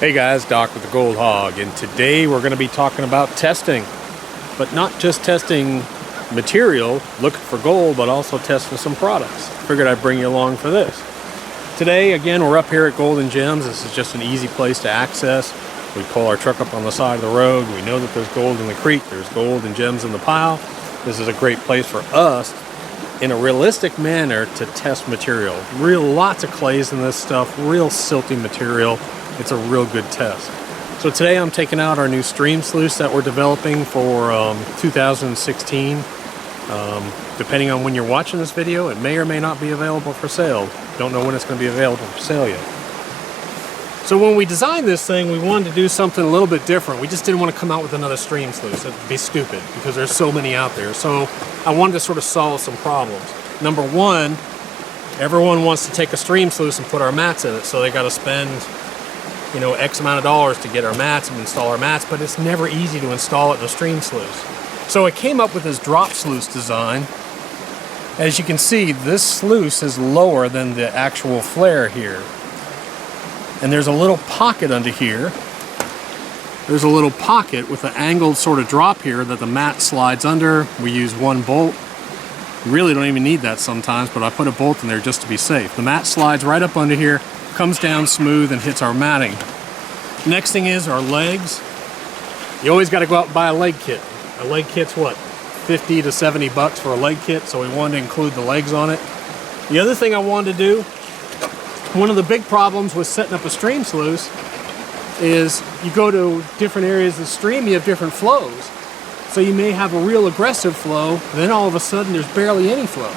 Hey guys, Doc with the GoldHog, and today we're going to be talking about testing, but not just testing material, looking for gold, but also testing some products. Figured I'd bring you along for this. Today, again, we're up here at Gold and Gems. This is just an easy place to access. We pull our truck up on the side of the road. We know that there's gold in the creek. There's gold and gems in the pile. This is a great place for us, in a realistic manner, to test material. Lots of clays in this stuff, real silty material. It's a real good test. So today I'm taking out our new stream sluice that we're developing for 2016. Depending on when you're watching this video, it may or may not be available for sale. Don't know when it's going to be available for sale yet. So when we designed this thing, we wanted to do something a little bit different. We just didn't want to come out with another stream sluice. It'd be stupid because there's so many out there. So I wanted to sort of solve some problems. Number one, everyone wants to take a stream sluice and put our mats in it, so they got to spend, you know, X amount of dollars to get our mats and install our mats, but it's never easy to install it in a stream sluice. So I came up with this drop sluice design. As you can see, this sluice is lower than the actual flare here. And there's a little pocket under here. There's a little pocket with an angled sort of drop here that the mat slides under. We use one bolt. You really don't even need that sometimes, but I put a bolt in there just to be safe. The mat slides right up under here, comes down smooth and hits our matting. Next thing is our legs. You always got to go out and buy a leg kit. A leg kit's what? 50 to 70 bucks for a leg kit, so we wanted to include the legs on it. The other thing I wanted to do, one of the big problems with setting up a stream sluice is you go to different areas of the stream, you have different flows. So you may have a real aggressive flow, and then all of a sudden there's barely any flow.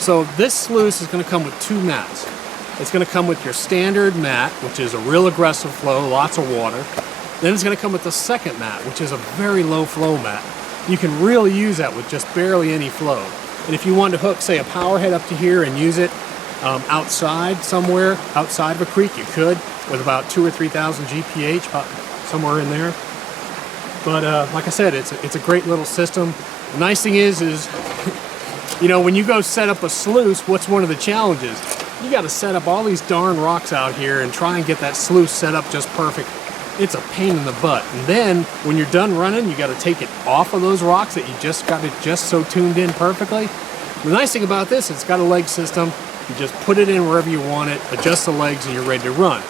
So this sluice is going to come with two mats. It's going to come with your standard mat, which is a real aggressive flow, lots of water. Then it's going to come with the second mat, which is a very low flow mat. You can really use that with just barely any flow. And if you wanted to hook, say, a power head up to here and use it outside somewhere, outside of a creek, you could, with about 2,000 or 3,000 GPH, somewhere in there. But like I said, it's a great little system. The nice thing is, you know, when you go set up a sluice, what's one of the challenges? You got to set up all these darn rocks out here and try and get that sluice set up just perfect. It's a pain in the butt. And then when you're done running, you got to take it off of those rocks that you just got it just so tuned in perfectly. The nice thing about this, it's got a leg system. You just put it in wherever you want it, adjust the legs, and you're ready to run.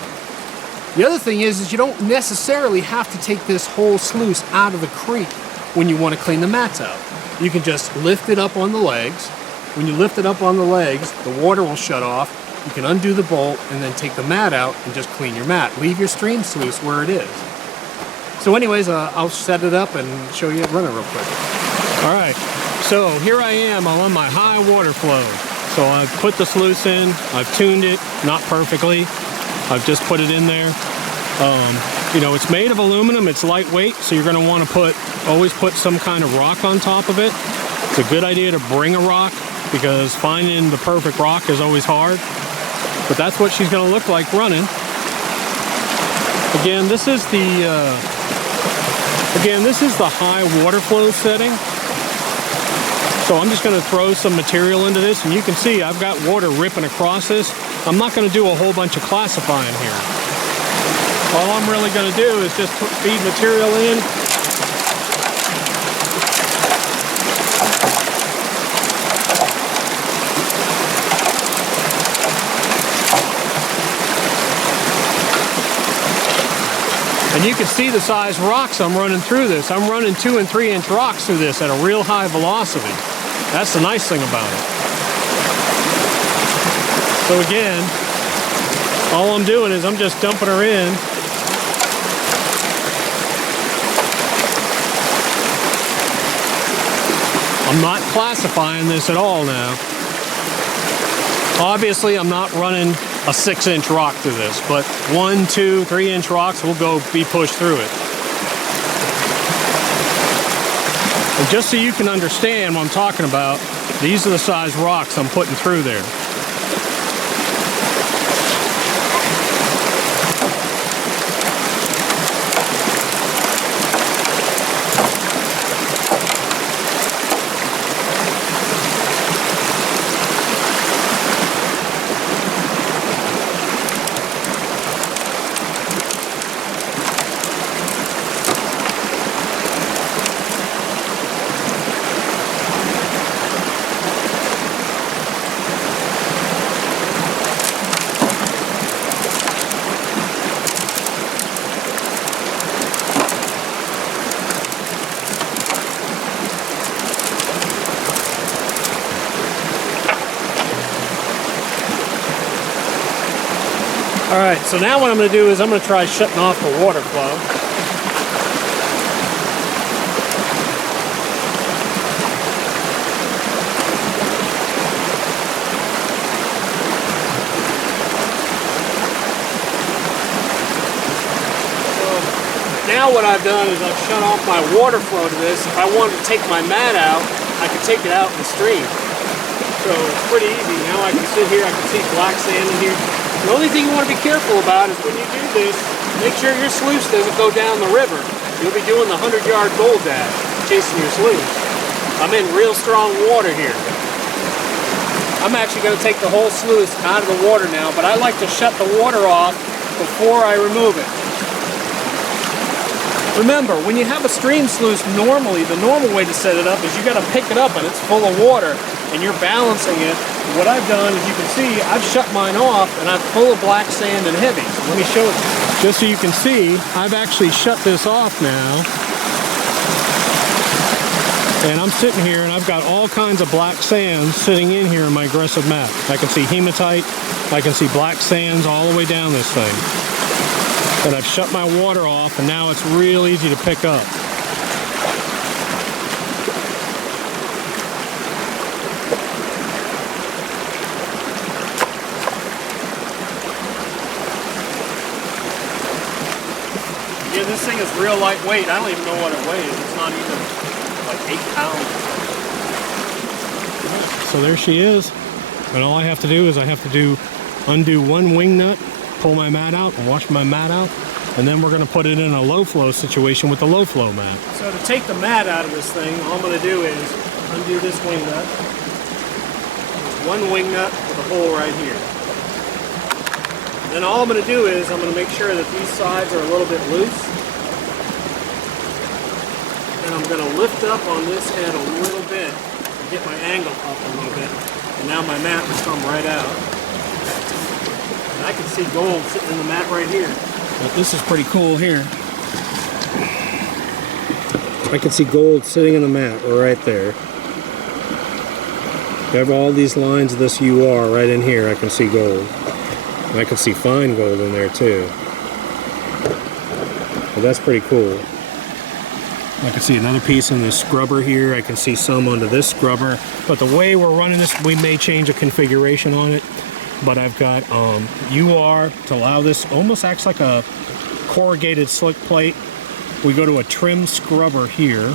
The other thing is you don't necessarily have to take this whole sluice out of the creek when you want to clean the mats out. You can just lift it up on the legs. When you lift it up on the legs, the water will shut off. You can undo the bolt and then take the mat out and just clean your mat. Leave your stream sluice where it is. So anyways, I'll set it up and show you it running real quick. All right, so here I am. I'm on my high water flow. So I've put the sluice in, I've tuned it, not perfectly. I've just put it in there. You know, it's made of aluminum, it's lightweight, so you're gonna wanna always put some kind of rock on top of it. It's a good idea to bring a rock, because finding the perfect rock is always hard. But that's what she's gonna look like running. Again, this is the high water flow setting. So I'm just gonna throw some material into this, and you can see I've got water ripping across this. I'm not gonna do a whole bunch of classifying here. All I'm really gonna do is just feed material in. And you can see the size rocks I'm running through this. I'm running 2 and 3 inch rocks through this at a real high velocity. That's the nice thing about it. So again, all I'm doing is I'm just dumping her in. I'm not classifying this at all now. Obviously, I'm not running a 6 inch rock through this, but 1, 2, 3 inch rocks will be pushed through it. And just so you can understand what I'm talking about, these are the size rocks I'm putting through there. All right, so now what I'm going to do is I'm going to try shutting off the water flow. Now what I've done is I've shut off my water flow to this. If I wanted to take my mat out, I could take it out in the stream. So it's pretty easy. Now I can sit here, I can see black sand in here. The only thing you want to be careful about is when you do this, make sure your sluice doesn't go down the river. You'll be doing the 100-yard gold dash, chasing your sluice. I'm in real strong water here. I'm actually going to take the whole sluice out of the water now, but I like to shut the water off before I remove it. Remember, when you have a stream sluice, normally, the normal way to set it up is you got to pick it up and it's full of water and you're balancing it. What I've done, as you can see, I've shut mine off and I'm full of black sand and heavy. So let me show you. Just so you can see, I've actually shut this off now. And I'm sitting here and I've got all kinds of black sand sitting in here in my aggressive mat. I can see hematite, I can see black sands all the way down this thing. And I've shut my water off, and now it's real easy to pick up. Yeah, this thing is real lightweight. I don't even know what it weighs. It's not even like 8 pounds. So there she is. And all I have to do is I have to undo one wing nut, pull my mat out and wash my mat out, and then we're going to put it in a low flow situation with the low flow mat. So to take the mat out of this thing, all I'm going to do is undo this wing nut. There's one wing nut with a hole right here. Then all I'm going to do is I'm going to make sure that these sides are a little bit loose. And I'm going to lift up on this head a little bit and get my angle up a little bit. And now my mat will come right out. I can see gold sitting in the mat right here. But this is pretty cool here. I can see gold sitting in the mat right there. I have all these lines of this UR right in here. I can see gold. And I can see fine gold in there too. But that's pretty cool. I can see another piece in this scrubber here. I can see some under this scrubber. But the way we're running this, we may change a configuration on it. But I've got UR to allow this, almost acts like a corrugated slick plate. We go to a trim scrubber here.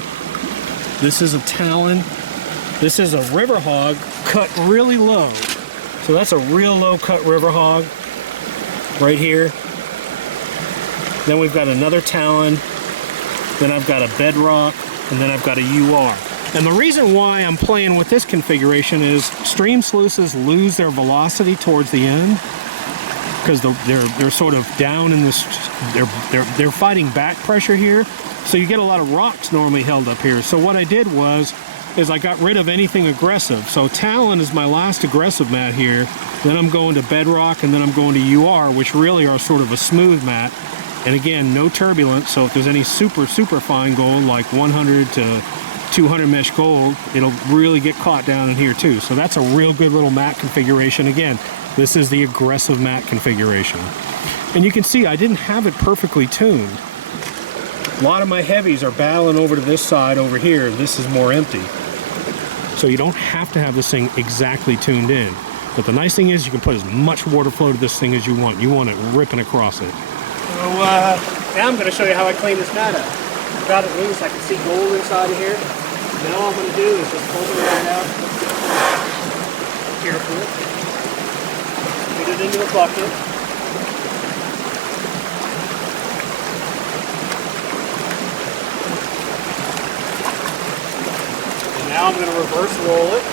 This is a talon. This is a river hog cut really low. So that's a real low cut river hog right here. Then we've got another talon. Then I've got a bedrock, and then I've got a UR. And the reason why I'm playing with this configuration is stream sluices lose their velocity towards the end because they're sort of down in this. They're fighting back pressure here, so you get a lot of rocks normally held up here. So what I did is I got rid of anything aggressive. So talon is my last aggressive mat here. Then I'm going to bedrock, and then I'm going to UR, which really are sort of a smooth mat. And again, no turbulence. So if there's any super fine gold like 100 to 200 mesh gold, it'll really get caught down in here too. So that's a real good little mat configuration. Again, this is the aggressive mat configuration. And you can see I didn't have it perfectly tuned. A lot of my heavies are battling over to this side over here. This is more empty. So you don't have to have this thing exactly tuned in. But the nice thing is you can put as much water flow to this thing as you want. You want it ripping across it. So now I'm going to show you how I clean this mat up. I've got it loose. I can see gold inside of here. Now all I'm going to do is just pull the mat out carefully, put it into a bucket, and now I'm going to reverse roll it.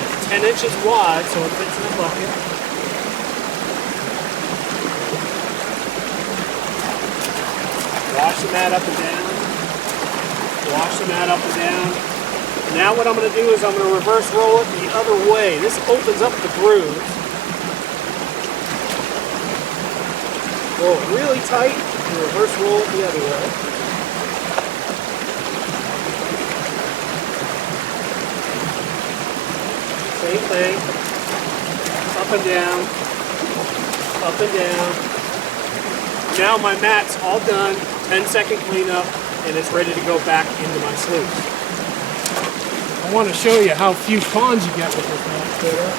It's 10 inches wide, so it fits in a bucket. Wash the mat up and down. Wash the mat up and down. Now what I'm going to do is I'm going to reverse roll it the other way. This opens up the grooves. Roll it really tight and reverse roll it the other way. Same thing. Up and down. Up and down. Now my mat's all done. 10-second cleanup, and it's ready to go back into my sluice. I want to show you how few cons you get with this mat setup.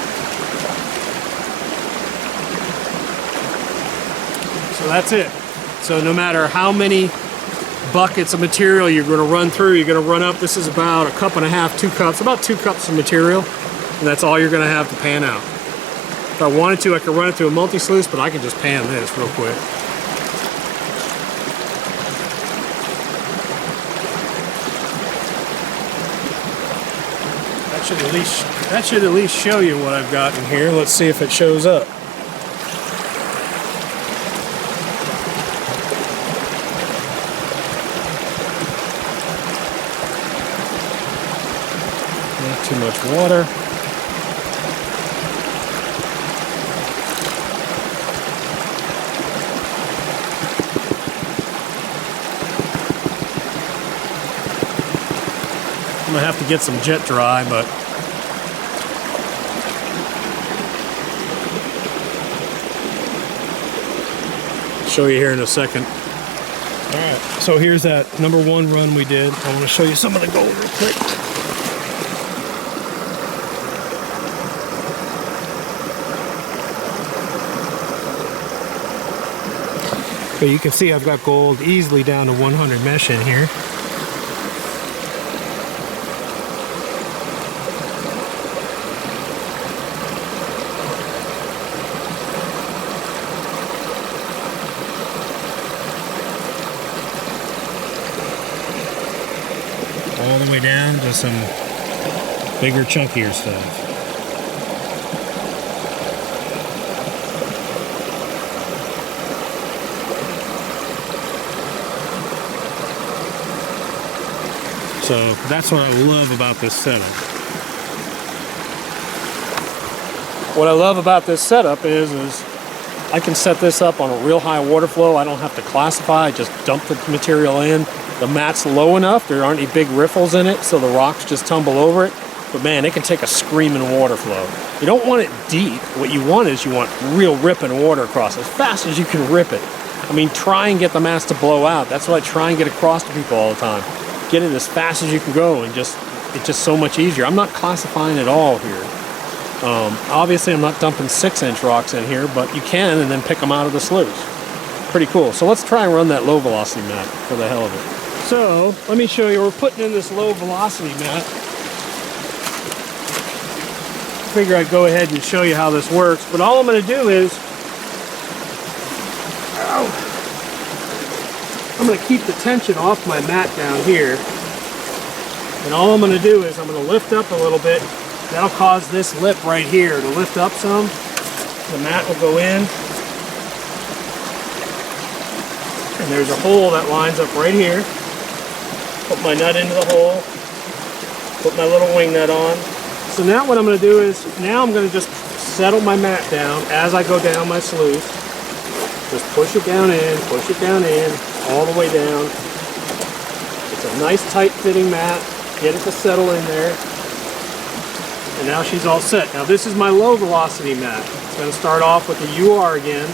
So that's it. So no matter how many buckets of material you're going to run through, you're going to run up, this is about a cup and a half, 2 cups, about 2 cups of material, and that's all you're going to have to pan out. If I wanted to, I could run it through a multi-sluice, but I can just pan this real quick. That should at least show you what I've got in here. Let's see if it shows up. Not too much water. I'm gonna have to get some jet dry, but show you here in a second. All right, so here's that #1 run we did. I want to show you some of the gold real quick. So you can see I've got gold easily down to 100 mesh in here. All the way down to some bigger, chunkier stuff. So that's what I love about this setup. What I love about this setup is I can set this up on a real high water flow. I don't have to classify, I just dump the material in. The mat's low enough, there aren't any big riffles in it, so the rocks just tumble over it. But man, it can take a screaming water flow. You don't want it deep. What you want is you want real ripping water across as fast as you can rip it. I mean, try and get the mats to blow out. That's what I try and get across to people all the time. Get it as fast as you can go, and it's just so much easier. I'm not classifying at all here. Obviously, I'm not dumping 6-inch rocks in here, but you can, and then pick them out of the sluice. Pretty cool. So let's try and run that low velocity mat for the hell of it. So let me show you, we're putting in this low velocity mat. Figure I'd go ahead and show you how this works, but all I'm going to do is, I'm going to keep the tension off my mat down here, and all I'm going to do is I'm going to lift up a little bit. That'll cause this lip right here to lift up some. The mat will go in, and there's a hole that lines up right here. Put my nut into the hole, put my little wing nut on. So now what I'm going to do is, now I'm going to just settle my mat down as I go down my sluice. Just push it down in, all the way down. It's a nice tight fitting mat. Get it to settle in there. And now she's all set. Now this is my low velocity mat. It's going to start off with the UR again.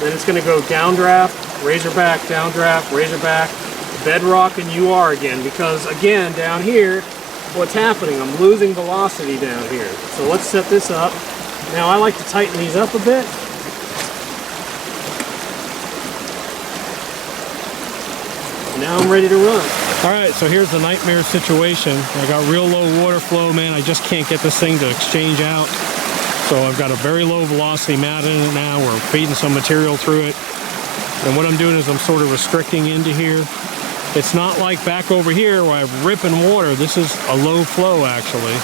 Then it's going to go downdraft, razorback, downdraft, razorback, bedrock, and UR again. Because again, down here, what's happening? I'm losing velocity down here. So let's set this up. Now I like to tighten these up a bit. Now I'm ready to run. All right, so here's the nightmare situation. I got real low water flow, man. I just can't get this thing to exchange out. So I've got a very low velocity mat in it now. We're feeding some material through it. And what I'm doing is I'm sort of restricting into here. It's not like back over here where I'm ripping water. This is a low flow, actually.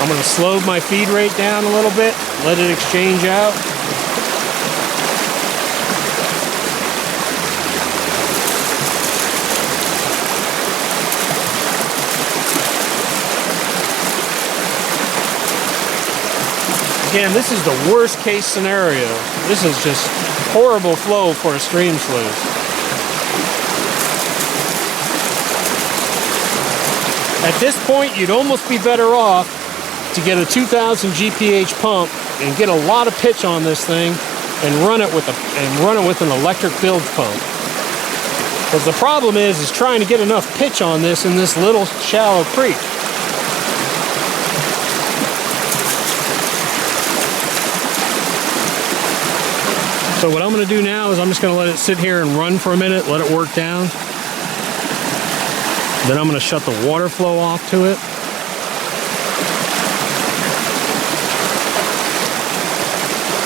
I'm going to slow my feed rate down a little bit, let it exchange out. Again, this is the worst case scenario. This is just Horrible flow for a stream sluice. At this point, you'd almost be better off to get a 2000 GPH pump and get a lot of pitch on this thing and run it with an electric bilge pump. Because the problem is trying to get enough pitch on this in this little shallow creek. So what I'm going to do now is I'm just going to let it sit here and run for a minute, let it work down. Then I'm going to shut the water flow off to it.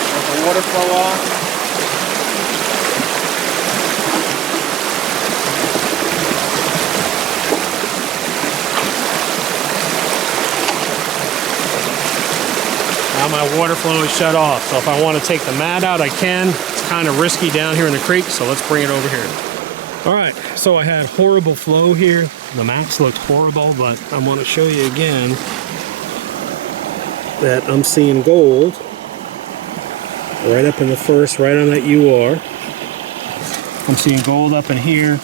Shut the water flow off. Now my water flow is shut off, so if I want to take the mat out, I can. It's kind of risky down here in the creek, so let's bring it over here. All right, so I had horrible flow here. The mats looked horrible, but I want to show you again that I'm seeing gold right up in the first, right on that UR. I'm seeing gold up in here.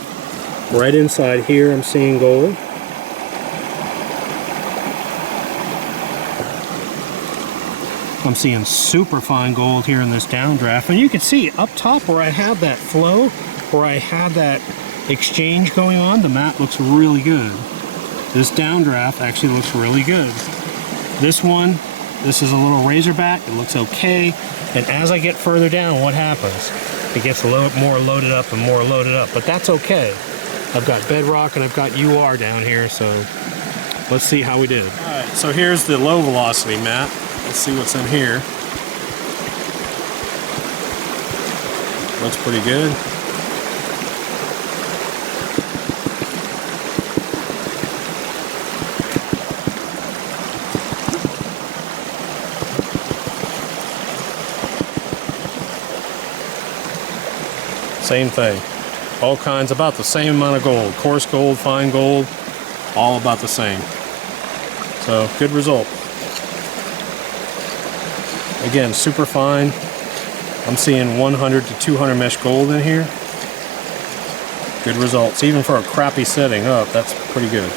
Right inside here, I'm seeing gold. I'm seeing super fine gold here in this downdraft. And you can see up top where I had that flow, where I had that exchange going on, the mat looks really good. This downdraft actually looks really good. This one, this is a little razorback, it looks okay. And as I get further down, what happens? It gets a little more loaded up and more loaded up, but that's okay. I've got bedrock and I've got UR down here, so let's see how we did. All right, so here's the low velocity mat. Let's see what's in here. Looks pretty good. Same thing. All kinds, about the same amount of gold. Coarse gold, fine gold, all about the same. So, good result. Again, super fine. I'm seeing 100 to 200 mesh gold in here. Good results. Even for a crappy setting up, that's pretty good.